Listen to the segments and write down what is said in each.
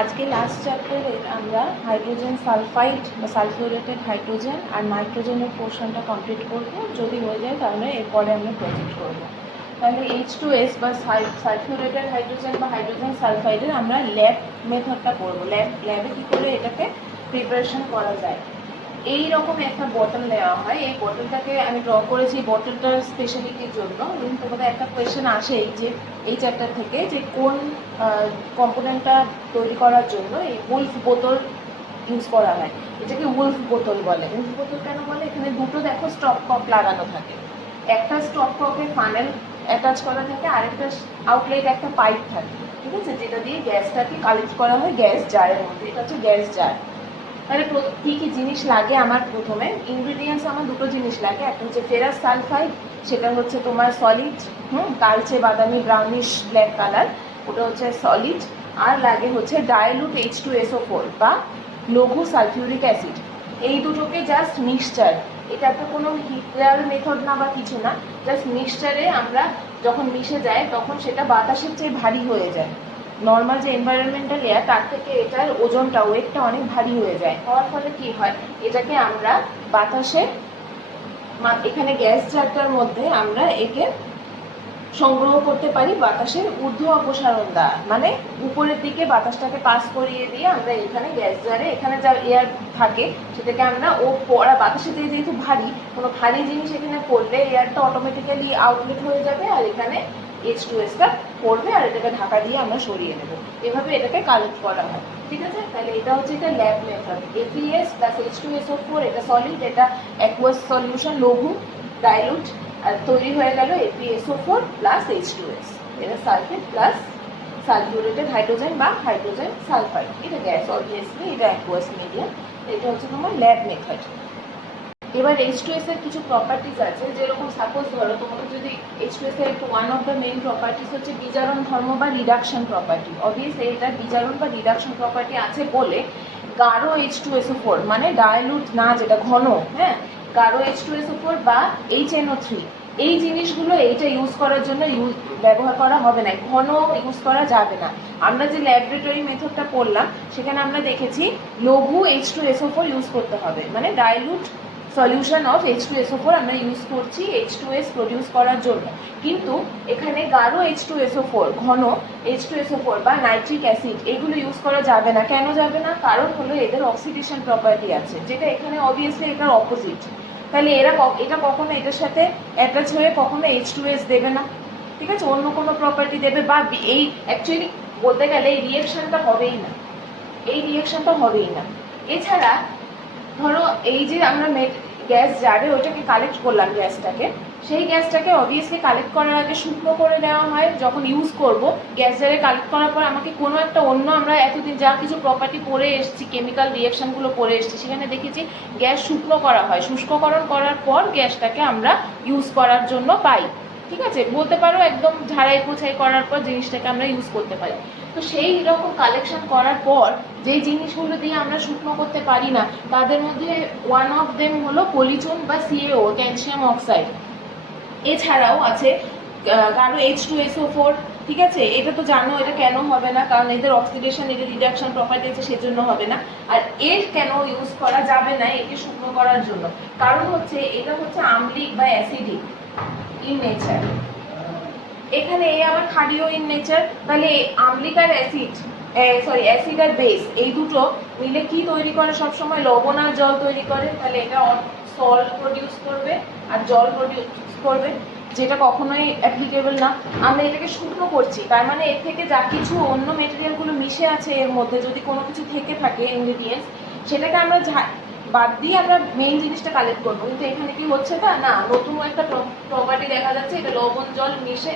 আজকে লাস্ট চ্যাপ্টারে আমরা হাইড্রোজেন সালফাইড বা সালফিউরেটেড হাইড্রোজেন আর নাইট্রোজেনের পোর্শনটা কমপ্লিট করব। যদি হয়ে যায় তাহলে এরপরে আমরা প্রজেক্ট করব। তাহলে H2S বা সালফিউরেটেড হাইড্রোজেন বা হাইড্রোজেন সালফাইডের আমরা ল্যাব মেথডটা করব। ল্যাবে কী করে এটাকে প্রিপারেশন করা যায়। এই রকম একটা বটল নেওয়া হয়। এই বটলটাকে আমি ড্র করেছি বটলটার স্পেশালিটির জন্য। কিন্তু তোমাদের একটা কোয়েশ্চেন আসেই যে এই চ্যাপ্টার থেকে যে কোন কম্পোনেন্টটা তৈরি করার জন্য এই উলফ বোতল ইউজ করা হয়। এটাকে উলফ বোতল বলে। উলফ বোতল কেন বলে? এখানে দুটো দেখো স্টপ কক লাগানো থাকে। একটা স্টপ ককে ফানেল অ্যাটাচ করা থাকে, আরেকটা আউটলেট একটা পাইপ থাকে, ঠিক আছে, যেটা দিয়ে গ্যাসটাকে কালেক্ট করা হয় গ্যাস জারের মধ্যে। এটা হচ্ছে গ্যাস জার। তাহলে কী কী জিনিস লাগে আমার? প্রথমে ইনগ্রিডিয়েন্টস আমার দুটো জিনিস লাগে। একটা হচ্ছে ফেরাস সালফাইড, সেটা হচ্ছে তোমার সলিড, কালচে বাদামি ব্রাউনিশ ব্ল্যাক কালার, ওটা হচ্ছে সলিড। আর লাগে হচ্ছে ডাইলুট H2SO4 বা লঘু সালফিউরিক অ্যাসিড। এই দুটোকে জাস্ট মিক্সচার, এটা একটা কোনো হিটার মেথড না বা কিছু না, জাস্ট মিক্সচারে আমরা যখন মিশে যায় তখন সেটা বাতাসের চেয়ে ভারী হয়ে যায়। নর্মাল যে এনভায়রনমেন্টাল এয়ার তার থেকে এটার ওজনটা ওয়েটটা অনেক ভারী হয়ে যায়। হওয়ার ফলে কি হয়, এটাকে আমরা বাতাসে এখানে গ্যাস জারটার মধ্যে আমরা একে সংগ্রহ করতে পারি বাতাসের ঊর্ধ্ব অপসারণ দ্বারা। মানে উপরের দিকে বাতাসটাকে পাস করিয়ে দিয়ে আমরা এখানে গ্যাস জারে এখানে যা এয়ার থাকে সেটাকে আমরা পড়া বাতাসে দিয়ে যেহেতু ভারী, কোনো ভারী জিনিস এখানে পড়লে এয়ারটা অটোমেটিক্যালি আউটলেট হয়ে যাবে আর এখানে H2Sটা পড়বে আর এটাকে ঢাকা দিয়ে আমরা সরিয়ে নেব। এভাবে এটাকে কালেক্ট করা হয়, ঠিক আছে। তাহলে এটা হচ্ছে এটা lab method. FeS plus H2SO4, এটা সলিড, এটা অ্যাকুয়াস সলিউশন লঘু ডাইলুট, আর তৈরি হয়ে গেল FeSO4 প্লাস H2S। এটা সালফেট প্লাস সালফিউরেটেড হাইড্রোজেন বা হাইড্রোজেন সালফাইড। এটা গ্যাস অবভিয়াসলি, এটা অ্যাকুয়াস মিডিয়াম। এটা হচ্ছে তোমার ল্যাব মেথড। এবার H2S এর কিছু প্রপার্টিস আছে, যেরকম সাপোজ ধরো তোমাকে যদি H2S এর one of the main properties হচ্ছে বিজারণ ধর্ম বা রিডাকশন প্রপার্টি। অবভিয়াসলি এটা বিজারণ বা রিডাকশন প্রপার্টি আছে বলে গাঢ় H2SO4 মানে ডাইলুট না, যেটা ঘন, হ্যাঁ, গাঢ় H2SO4 বা HNO3 এই জিনিসগুলো এইটা ইউজ করার জন্য ব্যবহার করা হবে না, ঘন ইউজ করা যাবে না। আমরা যে ল্যাবরেটরি মেথডটা পড়লাম সেখানে আমরা দেখেছি লঘু H2SO4 ইউজ করতে হবে, মানে ডাইলুট সলিউশন অফ H2SO4 আমরা ইউজ করছি H2S প্রডিউস করার জন্য। কিন্তু এখানে গাঢ় H2SO4, ঘন H2SO4 বা নাইট্রিক অ্যাসিড এগুলো ইউজ করা যাবে না। কেন যাবে না? কারণ হলো এদের অক্সিডেশন প্রপার্টি আছে, যেটা এখানে অবভিয়াসলি এটার অপোজিট। তাহলে এটা কখনো এটার সাথে অ্যাটাচ হয়ে কখনো H2S দেবে না, ঠিক আছে, অন্য কোনো প্রপার্টি দেবে। বা এই অ্যাকচুয়ালি বলতে গেলে এই রিয়েকশনটা হবেই না, এই রিয়েকশনটা হবেই না। এছাড়া ধরো এই যে আমরা গ্যাস জারে ওইটাকে কালেক্ট করলাম গ্যাসটাকে, সেই গ্যাসটাকে অবভিয়াসলি কালেক্ট করার আগে শুকনো করে নেওয়া হয়। যখন ইউজ করব গ্যাস জারে কালেক্ট করার পর আমাকে কোনো একটা অন্য আমরা এতদিন যা কিছু প্রপার্টি পড়ে এসেছি, কেমিক্যাল রিয়েকশনগুলো পড়ে এসেছি, সেখানে দেখেছি গ্যাস শুকনো করা হয়। শুষ্ককরণ করার পর গ্যাসটাকে আমরা ইউজ করার জন্য পাই, ঠিক আছে, বলতে পারো একদম ঝাড়াই পোছাই করার পর জিনিসটাকে আমরা ইউজ করতে পারি। তো সেই রকম কালেকশন করার পর যেই জিনিসগুলো দিয়ে আমরা শুকনো করতে পারি না তাদের মধ্যে ওয়ান অফ দেম হলো পলিচুন বা CaO, ক্যালসিয়াম অক্সাইড। এছাড়াও আছে গাঢ় H2SO4, ঠিক আছে। এটা তো জানো এটা কেন হবে না, কারণ এদের অক্সিডেশন, এদের রিডাকশন প্রপার্টি আছে, সেজন্য হবে না। আর এর কেন ইউজ করা যাবে না একে শুকনো করার জন্য? কারণ হচ্ছে এটা হচ্ছে আম্লিক বা অ্যাসিডিক ইন নেচার। এখানে এই আমার ক্ষারীয় ইন নেচার। তাহলে আম্লিক আর অ্যাসিড, অ্যাসিড আর বেস এই দুটো মিলে কি তৈরি করে? সবসময় লবণ আর জল তৈরি করে। তাহলে এটা সল্ট প্রডিউস করবে আর জল প্রডিউস করবে, যেটা কখনোই অ্যাপ্লিকেবল না। আমরা এটাকে শুকনো করছি, তার মানে এর থেকে যা কিছু অন্য মেটেরিয়ালগুলো মিশে আছে এর মধ্যে যদি কোনো কিছু থেকে থাকে ইনগ্রিডিয়েন্টস, সেটাকে আমরা বাদ দিয়ে আমরা মেইন জিনিসটা কালেক্ট করবো। কিন্তু এখানে কি হচ্ছে না, নতুন একটা প্রপার্টি দেখা যাচ্ছে, এটা লবণ জল মিশে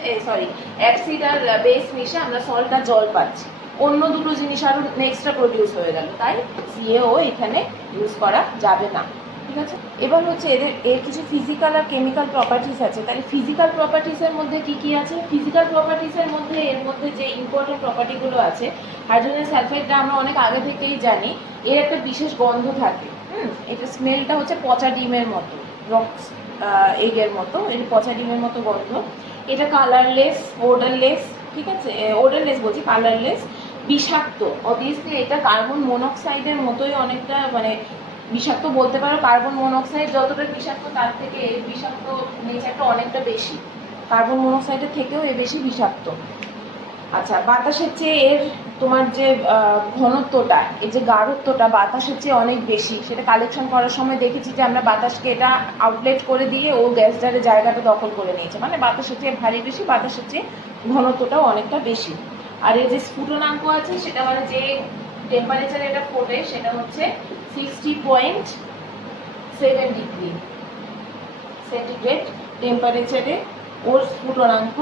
অ্যাসিড আর বেস মিশে আমরা সল্ট আর জল পাচ্ছি। অন্য দুটো জিনিস আরও নেক্সটটা প্রডিউস হয়ে গেল, তাই CaO এখানে ইউজ করা যাবে না, ঠিক আছে। এবার হচ্ছে এর কিছু ফিজিক্যাল আর কেমিক্যাল প্রপার্টিস আছে। তাহলে ফিজিক্যাল প্রপার্টিসের মধ্যে কি কি আছে? ফিজিক্যাল প্রপার্টিসের মধ্যে এর মধ্যে যে ইম্পর্টেন্ট প্রপার্টিগুলো আছে, হাইড্রোজেন সালফাইডটা আমরা অনেক আগে থেকেই জানি এর একটা বিশেষ গন্ধ থাকে। এটা স্মেলটা হচ্ছে পচা ডিমের মতো, রক্স এগের মতো, এর পচা ডিমের মতো গন্ধ। এটা কালারলেস, ওডারলেস, ঠিক আছে, ওডারলেস বলছি, কালারলেস বিষাক্ত। অবভিয়াসলি এটা কার্বন মনোক্সাইডের মতোই অনেকটা, মানে বিষাক্ত বলতে পারো। কার্বন মনোক্সাইড যতটা বিষাক্ত তার থেকে এর বিষাক্ত নেচারটা অনেকটা বেশি, কার্বন মনোক্সাইডের থেকেও এ বেশি বিষাক্ত। আচ্ছা, বাতাসের চেয়ে এর তোমার যে ঘনত্বটা, এই যে গাঢ়ত্বটা বাতাসের চেয়ে অনেক বেশি। সেটা কালেকশন করার সময় দেখেছি যে আমরা বাতাসকে এটা আউটলেট করে দিয়ে ও গ্যাসটারের জায়গাটা দখল করে নিয়েছে, মানে বাতাসের চেয়ে ভারী বেশি, বাতাসের চেয়ে ঘনত্বটাও অনেকটা বেশি। আর এই যে স্ফুটনাঙ্ক আছে সেটা মানে যে টেম্পারেচারে এটা ফোটে সেটা হচ্ছে 60.7 ডিগ্রি সেন্টিগ্রেড টেম্পারেচারে ওর স্ফুটনাঙ্ক।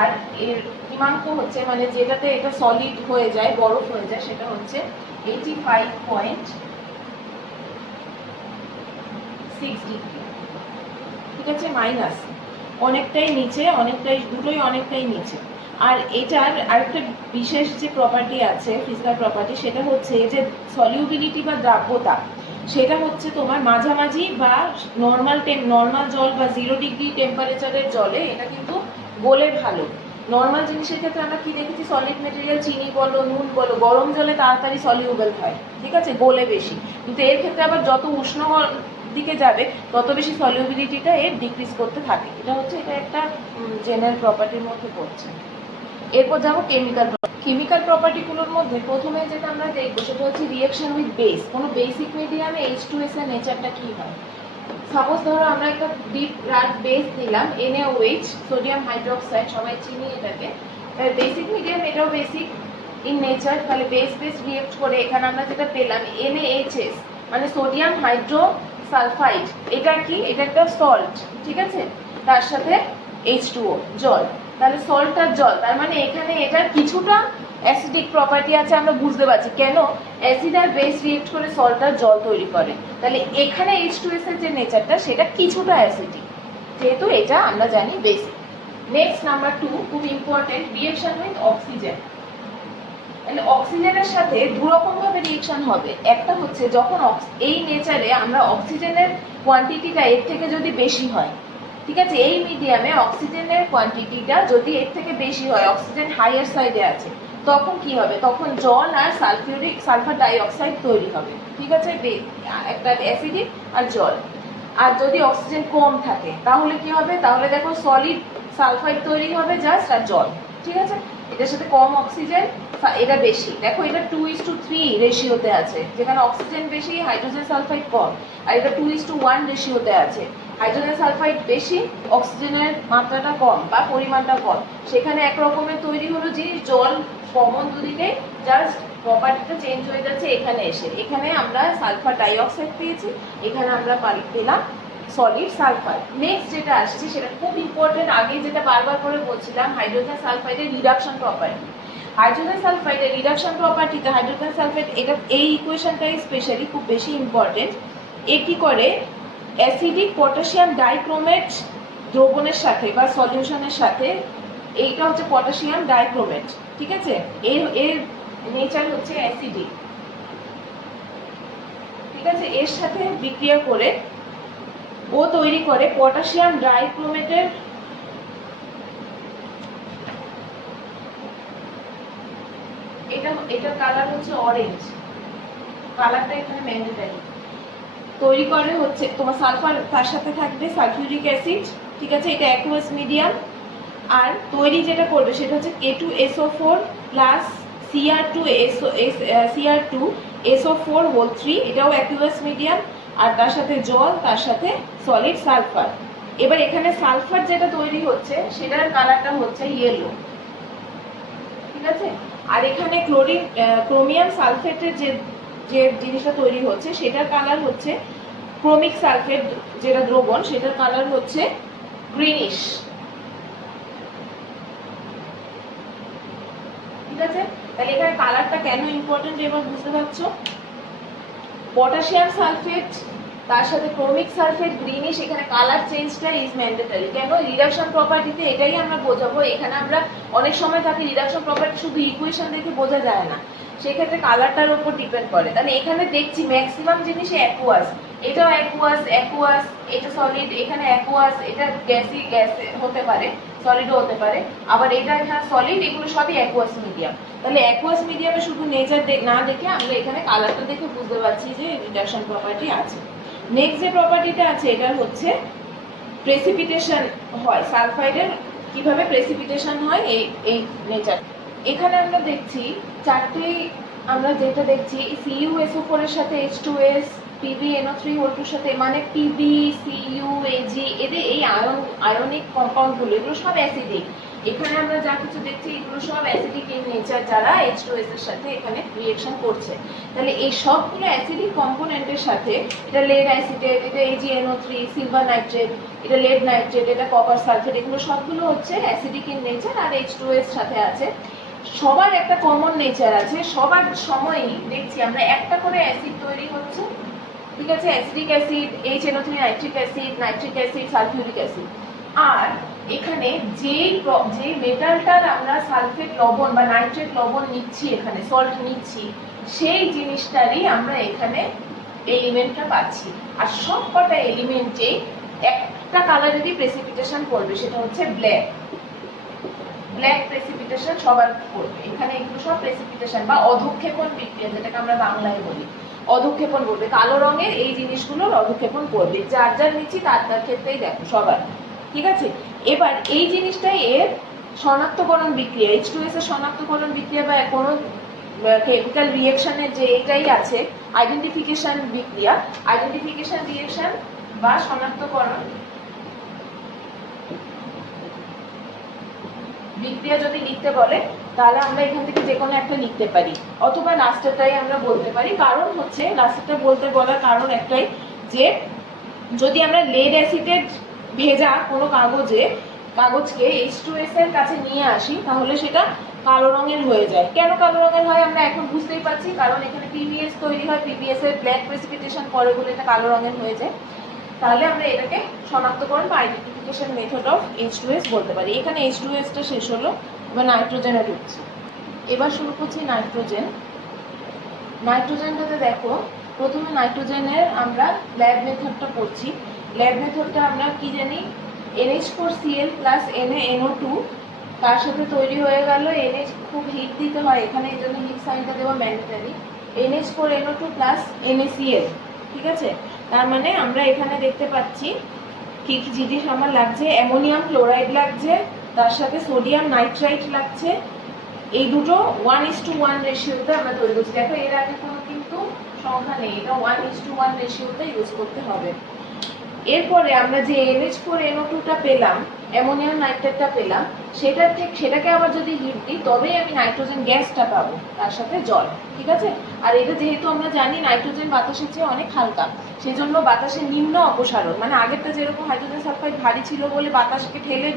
আর এর হিমাঙ্ক হচ্ছে মানে যেটাতে এটা সলিড হয়ে যায়, বরফ হয়ে যায়, সেটা হচ্ছে 85.6 ডিগ্রি। ঠিক আছে, মাইনাস অনেকটাই নিচে, অনেকটাই, দুটোই অনেকটাই নিচে। আর এটার আরেকটা বিশেষ যে প্রপার্টি আছে, ফিজিক্যাল প্রপার্টি, সেটা হচ্ছে যে সলিউবিলিটি বা দ্রাব্যতা, সেটা হচ্ছে তোমার মাঝামাঝি বা নর্মাল জল বা 0 ডিগ্রি টেম্পারেচারের জলে এটা কিন্তু গলে ভালো। নর্মাল জিনিসের ক্ষেত্রে আমরা কি দেখেছি, সলিড মেটেরিয়াল চিনি বলো নুন বলো গরম জলে তাড়াতাড়ি সলিউবেল হয়, ঠিক আছে, গলে বেশি। কিন্তু এর ক্ষেত্রে আবার যত উষ্ণ দিকে যাবে তত বেশি সলিউবিলিটিটা এর ডিক্রিজ করতে থাকে। এটা হচ্ছে, এটা একটা জেনারেল প্রপার্টির মধ্যে পড়ছে। এরপর যাবো কেমিক্যাল প্রপার্টিগুলোর মধ্যে প্রথমে যেটা আমরা দেখবো সেটা হচ্ছে রিঅ্যাকশন উইথ বেস। কোনো বেসিক মিডিয়ামে H2S এর নেচারটা কি হয়। সাপোজ ধরো আমরা একটা ডিপ রাড বেস দিলাম NaOH, সোডিয়াম হাইড্রোক্সাইড, সবাই চিনি এটাকে। বেসিক মিডিয়াম, এটাও বেসিক ইন নেচার। তাহলে বেস রিয়েক্ট করে এখানে আমরা যেটা পেলাম NaHS, মানে সোডিয়াম হাইড্রোসালফাইড। এটা কি, এটা একটা সল্ট, ঠিক আছে, তার সাথে H2O জল। তাহলে সল্ট আর জল, তার মানে এখানে এটার কিছুটা অ্যাসিডিক প্রপার্টি আছে। আমরা বুঝতে পারছি কেন অ্যাসিড আর বেস রিয়েক্ট করে সল্ট আর জল তৈরি করে। তাহলে এখানে H2S এর যে নেচারটা সেটা কিছুটা অ্যাসিডিক, যেহেতু এটা আমরা জানি বেসিক। নেক্সট নাম্বার 2, খুব ইম্পর্টেন্ট, রিঅ্যাকশন উইথ অক্সিজেন। তাহলে অক্সিজেনের সাথে দুরকম ভাবে রিঅ্যাকশন হবে। একটা হচ্ছে যখন এই নেচারে আমরা অক্সিজেনের কোয়ান্টিটিটা এর থেকে যদি বেশি হয়, ঠিক আছে, এই মিডিয়ামে অক্সিজেনের কোয়ান্টিটিটা যদি এর থেকে বেশি হয়, অক্সিজেন হাইয়ার সাইডে আছে, তখন কি হবে, তখন জল আর সালফার ডাইঅক্সাইড তৈরি হবে, ঠিক আছে, একটা অ্যাসিডিক আর জল। আর যদি অক্সিজেন কম থাকে তাহলে কি হবে, তাহলে দেখো সলিড সালফাইড তৈরি হবে জাস্ট আর জল, ঠিক আছে। এটার সাথে কম অক্সিজেন, এটা বেশি, দেখো এটা 2:3 রেশিওতে আছে, যেখানে অক্সিজেন বেশি হাইড্রোজেন সালফাইড কম। আর এটা 2:1 রেশিওতে আছে, হাইড্রোজেন সালফাইড বেশি, অক্সিজেনের মাত্রাটা কম বা পরিমাণটা কম। সেখানে এক রকমের তৈরি হলো জিনিস, জল কমন দুদিকে, জাস্ট প্রপার্টিটা চেঞ্জ হয়ে যাচ্ছে এখানে এসে। এখানে আমরা সালফার ডাইঅক্সাইড পেয়েছি, এখানে আমরা পেলাম সলিড সালফার। নেক্সট যেটা আসছে সেটা খুব ইম্পর্টেন্ট, আগে যেটা বারবার করে বলছিলাম, হাইড্রোজেন সালফাইডের রিডাকশন প্রপার্টি। হাইড্রোজেন সালফাইডের রিডাকশন প্রপার্টিতে হাইড্রোজেন সালফাইড, এটা এই ইকুয়েশনটাই স্পেশালি খুব বেশি ইম্পর্টেন্ট। এ কি করে, অ্যাসিডিক পটাশিয়াম ডাইক্রোমেট দ্রবণের সাথে বা সলিউশনের সাথে, এইটা হচ্ছে পটাশিয়াম ডাইক্রোমেট, ঠিক আছে, এর নেচার হচ্ছে অ্যাসিডিক, ঠিক আছে, এর সাথে বিক্রিয়া করে ও তৈরি করে পটাশিয়াম ডাইক্রোমেটের, এটা কালার হচ্ছে অরেঞ্জ, কালারটা এখানে ম্যান্ডেটরি। তৈরি করে হচ্ছে তোমার সালফার, তার সাথে থাকবে সালফিউরিক অ্যাসিড, ঠিক আছে, এটা অ্যাকুয়াস মিডিয়াম। আর তৈরি যেটা করবে সেটা হচ্ছে K2SO4 প্লাস Cr2SO4 এটাও অ্যাকুয়াস মিডিয়াম। আর তার সাথে জল, তার সাথে সলিড সালফার। এবার এখানে সালফার যেটা তৈরি হচ্ছে সেটার কালারটা হচ্ছে ইয়েলো, ঠিক আছে। আর এখানে ক্রোমিয়াম সালফেটের যে জিনিসটা তৈরি হচ্ছে সেটার কালার হচ্ছে, ক্রোমিক সালফেট যেটা দ্রবণ সেটার কালার হচ্ছে গ্রিনিশ, ঠিক আছে। তাহলে এখানে কালারটা কেন ইম্পর্টেন্ট এবার বুঝতে পারছো। পটাশিয়াম সালফেট তার সাথে ক্রোমিক সালফেট গ্রিনিশ, এখানে কালার চেঞ্জটা ইজ ম্যান্ডেটরি। কেন, রিডাকশন প্রপার্টিতে এটাই আমরা বোঝাবো। এখানে আমরা অনেক সময় থাকে রিডাকশন প্রপার্টি শুধু ইকুয়েশন দেখে বোঝা যায় না, সেক্ষেত্রে কালারটার উপর ডিপেন্ড করে। তাহলে এখানে দেখছি ম্যাক্সিমাম জিনিসে অ্যাকুয়াস, এটাও অ্যাকুয়াস, অ্যাকুয়াস, এটা সলিড, এখানে অ্যাকুয়াস, এটা গ্যাসি, গ্যাস হতে পারে, সলিডও হতে পারে, আবার এটা এখানে সলিড, এগুলো সবই অ্যাকুয়াস মিডিয়াম। তাহলে অ্যাকুয়াস মিডিয়ামে শুধু নেচার না দেখে আমরা এখানে কালারটা দেখে বুঝতে পারছি যে রিডাকশন প্রপার্টি আছে। নেক্সট যে প্রপার্টিটা আছে এটা হচ্ছে প্রেসিপিটেশন হয়, সালফাইডের কিভাবে প্রেসিপিটেশন হয় এই নেচার। এখানে আমরা দেখছি চারটেই, আমরা যেটা দেখছি CuSO4 এর সাথে H2S, PbNO3O2 এর সাথে, মানে Pb, Cu, Ag, এদের এই আয়নিক কম্পাউন্ডগুলো এগুলো সব অ্যাসিডিক। এখানে আমরা যা কিছু দেখছি এগুলো সব অ্যাসিডিক ইন নেচার, যারা H2S এর সাথে এখানে রিঅ্যাকশন করছে। তাহলে এই সবগুলো অ্যাসিডিক কম্পোনেন্টের সাথে, এটা লেড অ্যাসিটেট, এটা AgNO3, সিলভার নাইট্রেট, এটা লেড নাইট্রেট, এটা কপার সালফেট, এগুলো সবগুলো হচ্ছে acidic in nature R H2S সাথে আছে। সবার একটা কমন নেচার আছে, সবার সময়ই দেখছি আমরা একটা করে অ্যাসিড তৈরি হচ্ছে, ঠিক আছে, acidic acid, HNO3 nitric acid, nitric acid, sulphuric acid. আর এখানে যে মেটালটার আমরা সালফেট লবণ বা নাইট্রেট লবণ নিচ্ছি, এখানে সল্ট নিচ্ছি, সেই জিনিসটারই আমরা এখানে এলিমেন্টটা পাচ্ছি। আর সব কটা এলিমেন্টে একটা কালারেরই প্রেসিপিটেশন করবে, সেটা হচ্ছে ব্ল্যাক। ব্ল্যাক প্রেসিপিটেশন সবার করবে এখানে, এগুলো সব প্রেসিপিটেশন বা অধক্ষেপণ বিক্রিয়া, যেটাকে আমরা বাংলায় বলি, অধক্ষেপণ করবে। কালো রঙের এই জিনিসগুলোর অধক্ষেপণ করবে, যার যার নিচ্ছি তার তার ক্ষেত্রেই দেখো সবার, ঠিক আছে। এবার এই জিনিসটাই এর শনাক্তকরণ বিক্রিয়া, H2S এর শনাক্তকরণ বিক্রিয়া বা কোনো কেমিক্যাল রিঅ্যাকশনের যে এটাই আছে আইডেন্টিফিকেশন বিক্রিয়া, আইডেন্টিফিকেশন রিঅ্যাকশন বা শনাক্তকরণ বিক্রিয়া যদি লিখতে বলে তাহলে আমরা এখান থেকে যে কোনো একটা লিখতে পারি, অথবা লাস্টেরটাই আমরা বলতে পারি। কারণ হচ্ছে লাস্টেরটা বলতে বলার কারণ একটাই, যে যদি আমরা লেড অ্যাসিডের ভেজা কোনো কাগজকে H2S এর কাছে নিয়ে আসি, তাহলে সেটা কালো রঙের হয়ে যায়। কেন কালো রঙের হয় আমরা এখন বুঝতেই পারছি, কারণ এখানে PbS তৈরি হয়, PbS এর ব্ল্যাক প্রেসিপিটেশন করে বলে এটা কালো রঙের হয়ে যায়। তাহলে আমরা এটাকে শনাক্তকরণ বা আইডেন্টিফিকেশন মেথড অফ H2S বলতে পারি। এখানে H2S-টা শেষ হলো, এবার নাইট্রোজেনে ঢুকছি। এবার শুরু করছি নাইট্রোজেন। নাইট্রোজেনটাতে দেখো, প্রথমে নাইট্রোজেনের আমরা ল্যাব মেথডটা পড়ছি। ল্যাব মেথডটা আমরা কি জানি, NH4Cl প্লাস NaNO2, তার সাথে তৈরি হয়ে গেল NH, খুব হিট দিতে হয় এখানে, এই জন্য হিট সাইনটা দেওয়া ম্যান্ডেটরি, NH4NO2 প্লাস NaCl, ঠিক আছে। তার মানে আমরা এখানে দেখতে পাচ্ছি কি কি জিনিস আমার লাগছে, অ্যামোনিয়াম ক্লোরাইড লাগছে, তার সাথে সোডিয়াম নাইট্রাইট লাগছে। এই দুটো 1:1 রেশিওতে আমরা তৈরি করছি। দেখো এর আগে কোনো কিন্তু সংখ্যা নেই, এটা 1:1 রেশিওতে ইউজ করতে হবে। এরপরে আমরা যে NH4NO2টা পেলাম, অ্যামোনিয়াম নাইট্রেটটা পেলাম, সেটাকে আবার যদি হিট দিই তবেই আমি নাইট্রোজেন গ্যাসটা পাবো, তার সাথে জল, ঠিক আছে। আর এটা যেহেতু আমরা জানি নাইট্রোজেন বাতাসের চেয়ে অনেক হালকা, সেই জন্য বাতাসের নিম্ন অপসারণ, মানে আগেরটা যেরকম হাইড্রোজেন সালফাইড ভারী ছিল বলে বাতাসকে ঠেলে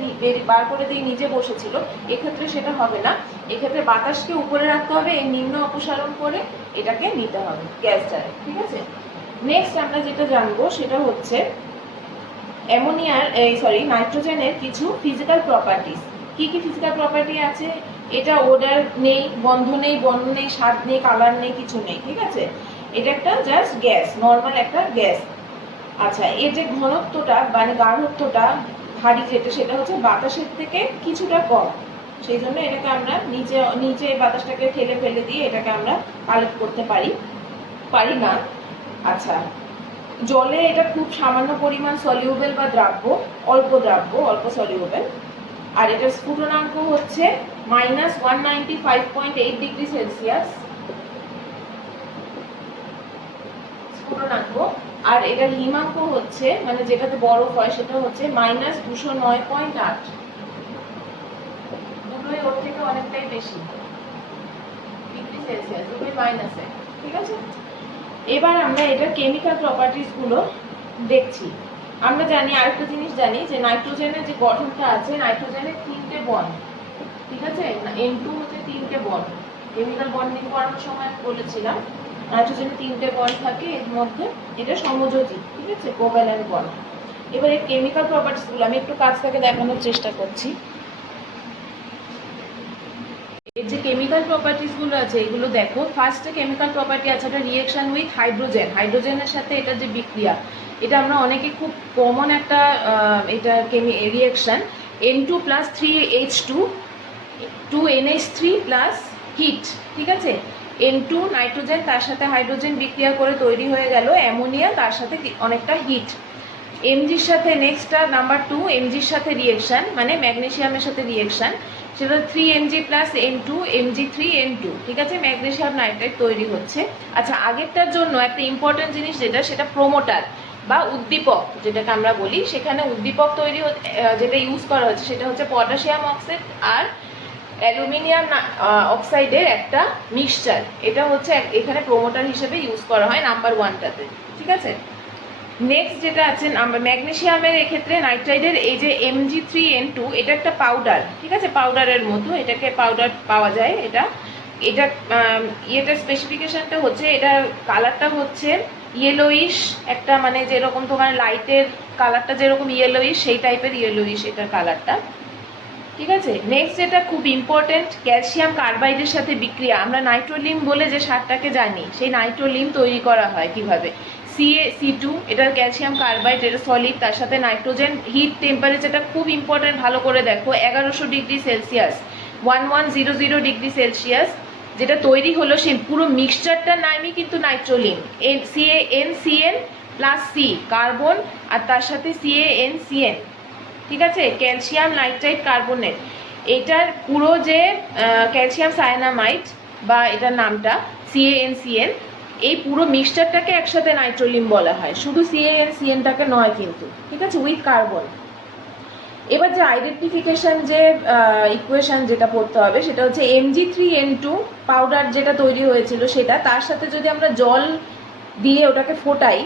বার করে দিয়ে নিজে বসেছিল, এক্ষেত্রে সেটা হবে না। এক্ষেত্রে বাতাসকে উপরে রাখতে হবে, এই নিম্ন অপসারণ করে এটাকে নিতে হবে গ্যাসটারে, ঠিক আছে। নেক্সট আমরা যেটা জানবো সেটা হচ্ছে নাইট্রোজেনের কিছু ফিজিক্যাল প্রপার্টিস। কি কি ফিজিক্যাল প্রপার্টি আছে, এটা ওডার নেই, গন্ধ নেই, বর্ণ নেই, স্বাদ নেই, কালার নেই, কিছু নেই, ঠিক আছে। এটা একটা জাস্ট গ্যাস, নর্মাল একটা গ্যাস। আচ্ছা, এর যে ঘনত্বটা মানে গাঢ়ত্বটা ভারী যেটা, সেটা হচ্ছে বাতাসের থেকে কিছুটা কম, সেই জন্য এটাকে আমরা নিচে বাতাসটাকে ঠেলে ফেলে দিয়ে এটাকে আমরা কালেক্ট করতে পারি না। আচ্ছা, জলে এটা খুব সামান্য পরিমাণ সলিউবেল বা দ্রাব্য, অল্প সলিউবেল। আর এটার স্ফুটনাঙ্ক হচ্ছে -195.8 ডিগ্রি সেলসিয়াস স্ফুটনাঙ্ক। আর এটার হিমাঙ্ক হচ্ছে, মানে যেটাতে বরফ হয়, সেটা হচ্ছে -209.8, দুটোই ওর থেকে অনেকটাই বেশি ডিগ্রি সেলসিয়াস, দুটোই মাইনাসে, ঠিক আছে। এবার আমরা এটার কেমিক্যাল প্রপার্টিস গুলো দেখছি। আমরা জানি, আরেকটা জিনিস জানি, যে নাইট্রোজেনের যে গঠনটা আছে, নাইট্রোজেনের 3টে বন্ড, ঠিক আছে। N2 হচ্ছে 3টে বন্ড, কেমিক্যাল বন্ডিং করানোর সময় বলেছিলাম নাইট্রোজেনের 3টে বন্ড থাকে এর মধ্যে, এটা সমযোজী, ঠিক আছে, কোভ্যালেন্ট বন্ড। এবার এই কেমিক্যাল প্রপার্টিস গুলো আমি একটু কাছ থেকে দেখানোর চেষ্টা করছি। এর যে কেমিক্যাল প্রপার্টিসগুলো আছে এগুলো দেখো। ফার্স্টে কেমিক্যাল প্রপার্টি আছে একটা রিয়েকশন উইথ হাইড্রোজেন, হাইড্রোজেনের সাথে এটা যে বিক্রিয়া, এটা আমরা অনেকে খুব কমন একটা এটা reaction N2 plus 3H2 2NH3 plus hit, ঠিক আছে। N2 নাইট্রোজেন, তার সাথে হাইড্রোজেন বিক্রিয়া করে তৈরি হয়ে গেল অ্যামোনিয়া, তার সাথে অনেকটা হিট। এমজির সাথে নেক্সটটা নাম্বার 2, এমজির সাথে রিয়েকশন মানে ম্যাগনেসিয়ামের সাথে রিয়েকশন, সেটা 3Mg প্লাস N2 Mg3N2, ঠিক আছে, ম্যাগনেসিয়াম নাইট্রেট তৈরি হচ্ছে। আচ্ছা, আগেরটার জন্য একটা ইম্পর্টেন্ট জিনিস যেটা, সেটা প্রোমোটার বা উদ্দীপক যেটাকে আমরা বলি। সেখানে উদ্দীপক তৈরি যেটা ইউজ করা হচ্ছে সেটা হচ্ছে পটাশিয়াম অক্সাইড আর অ্যালুমিনিয়াম অক্সাইডের একটা মিক্সচার। এটা হচ্ছে এখানে প্রোমোটার হিসেবে ইউজ করা হয় নাম্বার 1টাতে, ঠিক আছে। নেক্সট যেটা আছে ম্যাগনেসিয়ামের এক্ষেত্রে নাইট্রাইডের এই যে Mg3N2, এটা একটা পাউডার, ঠিক আছে, পাউডারের মতো, এটাকে পাউডার পাওয়া যায়। এটা ইয়েটার স্পেসিফিকেশনটা হচ্ছে, এটার কালারটা হচ্ছে ইয়েলোইশ, একটা মানে যেরকম তোমার লাইটের কালারটা যেরকম ইয়েলোইশ, সেই টাইপের ইয়েলোইশ এটার কালারটা, ঠিক আছে। নেক্সট যেটা খুব ইম্পর্টেন্ট, ক্যালসিয়াম কার্বাইডের সাথে বিক্রিয়া। আমরা নাইট্রোলিম বলে যে সারটাকে জানি, সেই নাইট্রোলিম তৈরি করা হয় কিভাবে, CaC2, এটা ক্যালসিয়াম কার্বাইড, এটা সলিড, তার সাথে নাইট্রোজেন। হিট টেম্পারেচারটা খুব ইম্পর্টেন্ট, ভালো করে দেখো, 1100 ডিগ্রি সেলসিয়াস, 1100 ডিগ্রি সেলসিয়াস। যেটা তৈরি হলো সেই পুরো মিক্সচারটার নামই কিন্তু nitrolim. NCN plus C carbon, আর তার সাথে CaNCN, ঠিক আছে, ক্যালসিয়াম নাইট্রাইট কার্বনেট। এটার পুরো যে ক্যালসিয়াম সায়ানামাইড বা এটার নামটা CaNCN, এই পুরো মিক্সচারটাকে একসাথে নাইট্রোলিম বলা হয়, শুধু CaNCNটাকে নয় কিন্তু, ঠিক আছে, উইথ কার্বন। এবার যে আইডেন্টিফিকেশন যে ইকুয়েশন যেটা পড়তে হবে সেটা হচ্ছে Mg3N2 পাউডার যেটা তৈরি হয়েছিল সেটা, তার সাথে যদি আমরা জল দিয়ে ওটাকে ফোটাই,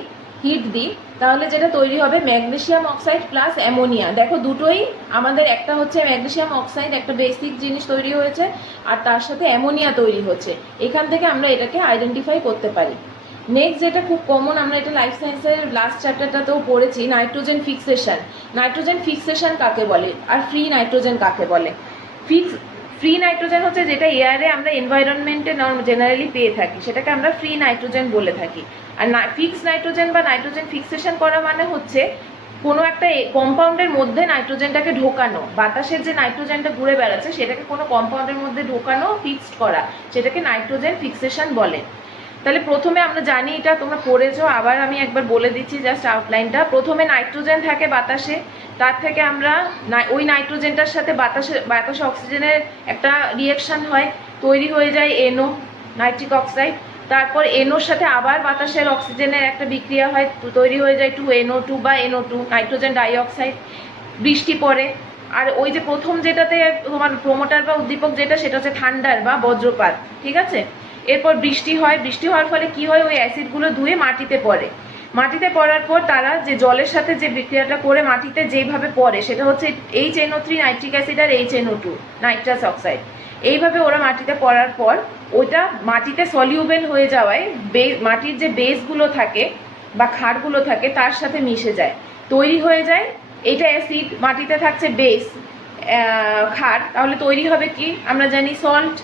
হিট দিই, তাহলে যেটা তৈরি হবে ম্যাগনেসিয়াম অক্সাইড প্লাস অ্যামোনিয়া। দেখো দুটোই আমাদের, একটা হচ্ছে ম্যাগনেসিয়াম অক্সাইড, একটা বেসিক জিনিস তৈরি হয়েছে, আর তার সাথে অ্যামোনিয়া তৈরি হচ্ছে। এখান থেকে আমরা এটাকে আইডেন্টিফাই করতে পারি। নেক্সট যেটা খুব কমন, আমরা এটা লাইফ সায়েন্সের লাস্ট চ্যাপ্টারটাতেও পড়েছি, নাইট্রোজেন ফিক্সেশন। নাইট্রোজেন ফিক্সেশন কাকে বলে আর ফ্রি নাইট্রোজেন কাকে বলে? ফ্রি নাইট্রোজেন হচ্ছে যেটা এয়ারে আমরা এনভায়রনমেন্টে জেনারেলি পেয়ে থাকি, সেটাকে আমরা ফ্রি নাইট্রোজেন বলে থাকি। আর ফিক্স নাইট্রোজেন বা নাইট্রোজেন ফিক্সেশন করা মানে হচ্ছে কোনো একটা কম্পাউন্ডের মধ্যে নাইট্রোজেনটাকে ঢোকানো, বাতাসের যে নাইট্রোজেনটা ঘুরে বেড়াচ্ছে সেটাকে কোনো কম্পাউন্ডের মধ্যে ঢোকানো, ফিক্সড করা, সেটাকে নাইট্রোজেন ফিক্সেশন বলে। তাহলে প্রথমে আমরা জানি, এটা তোমরা পড়েছো, আবার আমি একবার বলে দিচ্ছি জাস্ট আউটলাইনটা। প্রথমে নাইট্রোজেন থাকে বাতাসে, তার থেকে আমরা ওই নাইট্রোজেনটার সাথে বাতাসে অক্সিজেনের একটা রিয়েকশন হয়, তৈরি হয়ে যায় NO নাইট্রিক অক্সাইড। তারপর NOর সাথে আবার বাতাসের অক্সিজেনের একটা বিক্রিয়া হয়, তৈরি হয়ে যায় 2NO2 বা NO2 নাইট্রোজেন ডাইঅক্সাইড। বৃষ্টি পড়ে, আর ওই যে প্রথম যেটাতে তোমার প্রোমোটার বা উদ্দীপক যেটা, সেটা হচ্ছে থান্ডার বা বজ্রপাত, ঠিক আছে। এরপর বৃষ্টি হয়, বৃষ্টি হওয়ার ফলে কি হয়, ওই অ্যাসিডগুলো ধুয়ে মাটিতে পড়ে। মাটিতে পড়ার পর তারা যে জলের সাথে যে বিক্রিয়াটা করে মাটিতে যেইভাবে পড়ে, সেটা হচ্ছে HNO3 নাইট্রিক অ্যাসিড আর HNO2 নাইট্রাস অক্সাইড। এইভাবে ওরা মাটিতে পড়ার পর ওইটা মাটিতে সলিউবেল হয়ে যাওয়ায় মাটির যে বেসগুলো থাকে বা ক্ষারগুলো থাকে তার সাথে মিশে যায়, তৈরি হয়ে যায়। এইটা অ্যাসিড, মাটিতে থাকছে বেস ক্ষার, তাহলে তৈরি হবে কি আমরা জানি, সল্ট।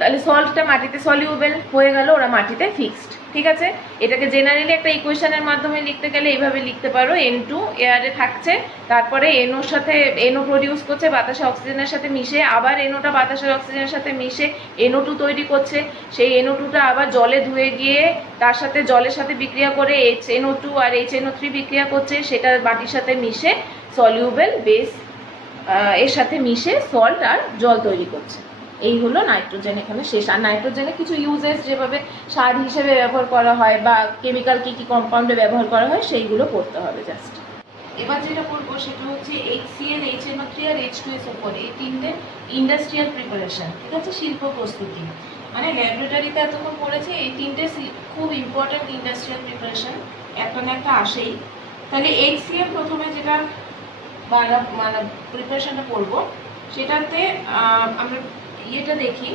তাহলে সল্টটা মাটিতে সলিউবেল হয়ে গেল, ওরা মাটিতে ফিক্সড, ঠিক আছে। এটাকে জেনারেলি একটা ইকুয়েশনের মাধ্যমে লিখতে গেলে এইভাবে লিখতে পারো, N2 এয়ারে থাকছে, তারপরে NOর সাথে NO প্রডিউস করছে বাতাসে অক্সিজেনের সাথে মিশে, আবার NOটা বাতাসের অক্সিজেনের সাথে মিশে NO2 তৈরি করছে, সেই NO2টা আবার জলে ধুয়ে গিয়ে তার সাথে জলের সাথে বিক্রিয়া করে HNO2 আর HNO3 বিক্রিয়া করছে, সেটা মাটির সাথে মিশে সলিউবেল বেস এর সাথে মিশে সল্ট আর জল তৈরি করছে। এই হলো নাইট্রোজেন এখানে শেষ। আর নাইট্রোজেনে কিছু ইউজেস, যেভাবে সার হিসেবে ব্যবহার করা হয় বা কেমিক্যাল কী কী কম্পাউন্ডে ব্যবহার করা হয় সেইগুলো পড়তে হবে জাস্ট। এবার যেটা করবো সেটা হচ্ছে HCl, HNO3 আর H2S উপরে এই তিনটে ইন্ডাস্ট্রিয়াল প্রিপারেশন, ঠিক আছে, শিল্প প্রস্তুতি। মানে ল্যাবরেটরিতে এতক্ষণ পড়েছে এই তিনটে খুব ইম্পর্টেন্ট ইন্ডাস্ট্রিয়াল প্রিপারেশন, একটা না একটা আসেই। তাহলে HCl প্রথমে যেটা মানে প্রিপারেশনটা করবো, সেটাতে আমরা ইয়েটা দেখি,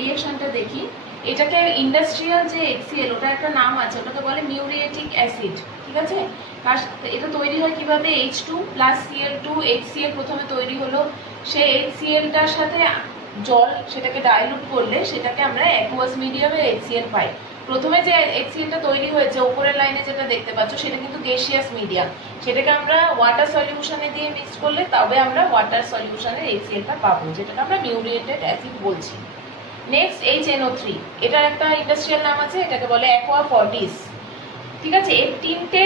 রিয়েকশনটা দেখি। এটাকে ইন্ডাস্ট্রিয়াল যে HCl, ওটা একটা নাম আছে, ওটাকে বলে মিউরিয়েটিক অ্যাসিড, ঠিক আছে। এটা তৈরি হয় কিভাবে, H2 প্লাস Cl2 HCl প্রথমে তৈরি হলো, সেই HClটার সাথে জল সেটাকে ডাইলুট করলে সেটাকে আমরা অ্যাকুয়াস মিডিয়ামে HCl পাই। প্রথমে যে HClটা তৈরি হয়েছে উপরের লাইনে যেটা দেখতে পাচ্ছ সেটা কিন্তু গ্যাসিয়াস মিডিয়াম, সেটাকে আমরা ওয়াটার সলিউশনে দিয়ে মিক্স করলে তবে আমরা ওয়াটার সলিউশনের HClটা পাবো, যেটাকে আমরা মিউরিয়েটেড অ্যাসিড বলছি। নেক্সট HNO3, এটার একটা ইন্ডাস্ট্রিয়াল নাম আছে, এটাকে বলে অ্যাকোয়া ফর্টিস। ঠিক আছে, এর তিনটে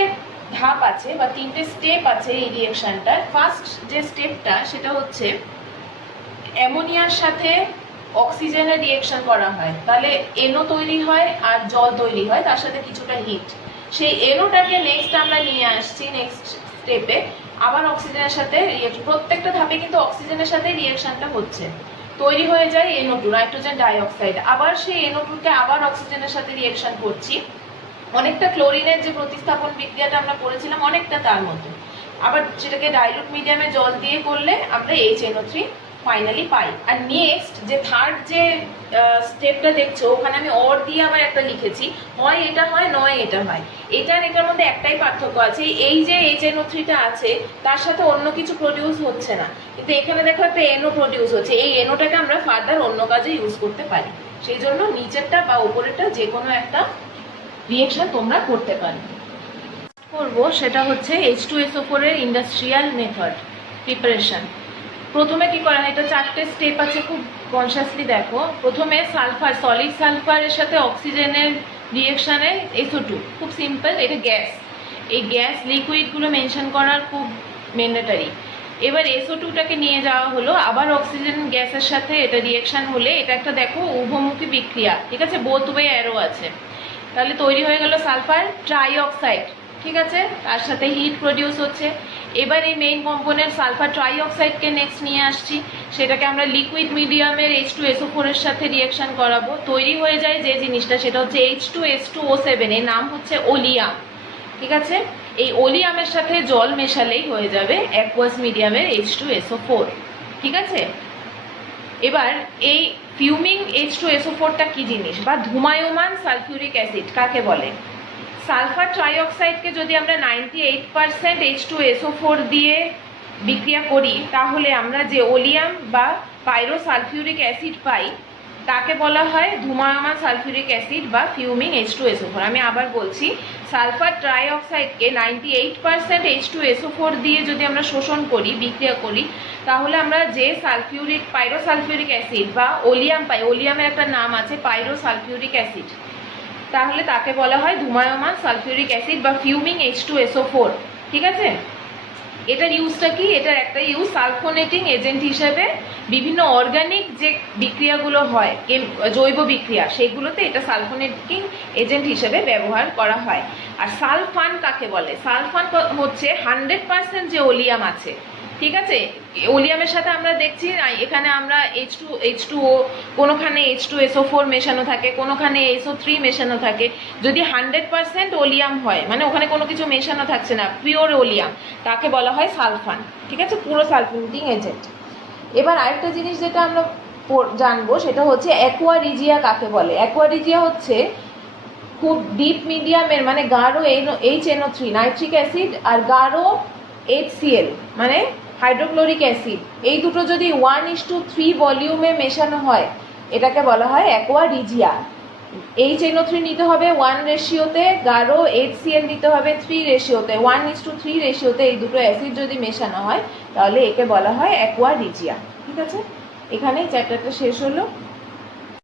ধাপ আছে বা তিনটে স্টেপ আছে এই রিঅ্যাকশনটার। ফার্স্ট যে স্টেপটা সেটা হচ্ছে অ্যামোনিয়ার সাথে অক্সিজেনের রিঅ্যাকশন করা হয়, তাহলে এনও তৈরি হয় আর জল তৈরি হয়, তার সাথে কিছুটা হিট। সেই এনোটাকে নেক্সট আমরা নিয়ে আসছি নেক্সট স্টেপে, আবার অক্সিজেনের সাথে রিঅ্যাকশন, প্রত্যেকটা ধাপে কিন্তু অক্সিজেনের সাথে রিঅ্যাকশনটা হচ্ছে, তৈরি হয়ে যায় NO2 নাইট্রোজেন ডাইঅক্সাইড। আবার সেই NO2কে আবার অক্সিজেনের সাথে রিঅ্যাকশন করছি, অনেকটা ক্লোরিনের যে প্রতিস্থাপন বিক্রিয়াটা আমরা করেছিলাম অনেকটা তার মতো। আবার সেটাকে ডাইলুট মিডিয়ামে জল দিয়ে করলে আমরা HNO3 ফাইনালি পাই। আর নেক্সট যে থার্ড যে স্টেপটা দেখছো ওখানে আমি অর দিয়ে আবার একটা লিখেছি, হয় এটা হয় নয় এটা হয়। এটার এটার মধ্যে একটাই পার্থক্য আছে, এই যে HNO3টা আছে তার সাথে অন্য কিছু প্রডিউস হচ্ছে না, কিন্তু এখানে দেখো একটা NO প্রডিউস হচ্ছে, এই NOটাকে আমরা ফার্দার অন্য কাজে ইউজ করতে পারি। সেই জন্য নিচেরটা বা উপরেরটা যে কোনো একটা রিঅ্যাকশন তোমরা করতে পারো। করবো সেটা হচ্ছে H2SO4 এর ইন্ডাস্ট্রিয়াল মেথড প্রিপারেশন। প্রথমে কি করা হয়, এটা চারটে স্টেপ আছে, খুব কনসিয়াসলি দেখো। প্রথমে সালফার, সলিড সালফারের সাথে অক্সিজেনের রিঅ্যাকশানে SO2, খুব সিম্পল, এটা গ্যাস। এই গ্যাস লিকুইডগুলো মেনশন করার খুব ম্যান্ডেটারি। এবার SO2টাকে নিয়ে যাওয়া হলো আবার অক্সিজেন গ্যাসের সাথে, এটা রিঅ্যাকশান হলে এটা একটা দেখো উভমুখী বিক্রিয়া, ঠিক আছে, বোথ ওয়ে অ্যারো আছে, তাহলে তৈরি হয়ে গেল সালফার ট্রাইঅক্সাইড। ঠিক আছে, তার সাথে হিট প্রডিউস হচ্ছে। এবার এই মেইন কম্পোনেন্ট সালফার ট্রাইঅক্সাইডকে নেক্সট নিয়ে আসছি, সেটাকে আমরা লিকুইড মিডিয়ামের H2SO4 এর সাথে রিঅ্যাকশন করাবো, তৈরি হয়ে যায় যে জিনিসটা সেটা হচ্ছে H2S2O7, এর নাম হচ্ছে ওলিয়াম। ঠিক আছে, এই ওলিয়ামের সাথে জল মেশালেই হয়ে যাবে অ্যাকুয়াস মিডিয়ামের H2SO4। ঠিক আছে, এবার এই ফিউমিং H2SO4টা কি জিনিস বা ধূমায়মান সালফিউরিক অ্যাসিড কাকে বলে? সালফার ট্রাইঅক্সাইডকে যদি আমরা 98% H2SO4 দিয়ে বিক্রিয়া করি তাহলে আমরা যে ওলিয়াম বা পাইরোসালফিউরিক অ্যাসিড পাই তাকে বলা হয় ধূমায়মান সালফিউরিক অ্যাসিড বা ফিউমিং H2SO4। আমি আবার বলছি, সালফার ট্রাইঅক্সাইডকে 98% H2SO4 দিয়ে যদি আমরা শোষণ করি, বিক্রিয়া করি, তাহলে আমরা যে সালফিউরিক পাইরোসালফিউরিক অ্যাসিড বা ওলিয়াম পাই, ওলিয়ামের একটা নাম আছে পাইরোসালফিউরিক অ্যাসিড, তাহলে তাকে বলা হয় ধূমায়মান সালফিউরিক অ্যাসিড বা ফিউমিং H2SO4। ঠিক আছে, এটার ইউজটা কি? এটার একটা ইউজ সালফোনেটিং এজেন্ট হিসেবে বিভিন্ন অর্গানিক যে বিক্রিয়াগুলো হয়, জৈব বিক্রিয়া, সেগুলোতে এটা সালফোনেটিং এজেন্ট হিসেবে ব্যবহার করা হয়। আর সালফান কাকে বলে? সালফান হচ্ছে 100% যে ওলিয়াম আছে, ঠিক আছে, ওলিয়ামের সাথে আমরা দেখছি এখানে আমরা H2O, কোনোখানে H2SO4 মেশানো থাকে, কোনোখানে SO3 মেশানো থাকে। যদি 100% ওলিয়াম হয়, মানে ওখানে কোনো কিছু মেশানো থাকছে না, পিওর ওলিয়াম, তাকে বলা হয় সালফান। ঠিক আছে, পুরো সালফেটিং এজেন্ট। এবার আরেকটা জিনিস যেটা আমরা জানবো সেটা হচ্ছে অ্যাকোয়ারিজিয়া কাকে বলে। অ্যাকোয়ারিজিয়া হচ্ছে খুব ডিপ মিডিয়ামের, মানে গাঢ় HNO3 নাইট্রিক অ্যাসিড আর গাঢ় HCl মানে হাইড্রোক্লোরিক অ্যাসিড, এই দুটো যদি 1:3 ভলিউমে মেশানো হয় এটাকে বলা হয় অ্যাকোয়ারিজিয়া। HNO3 নিতে হবে 1 রেশিওতে, গাঢ় HCl নিতে হবে 3 রেশিওতে, 1:3 রেশিওতে এই দুটো অ্যাসিড যদি মেশানো হয় তাহলে একে বলা হয় অ্যাকোয়ারিজিয়া। ঠিক আছে, এখানেই চ্যাপ্টারটা শেষ হলো।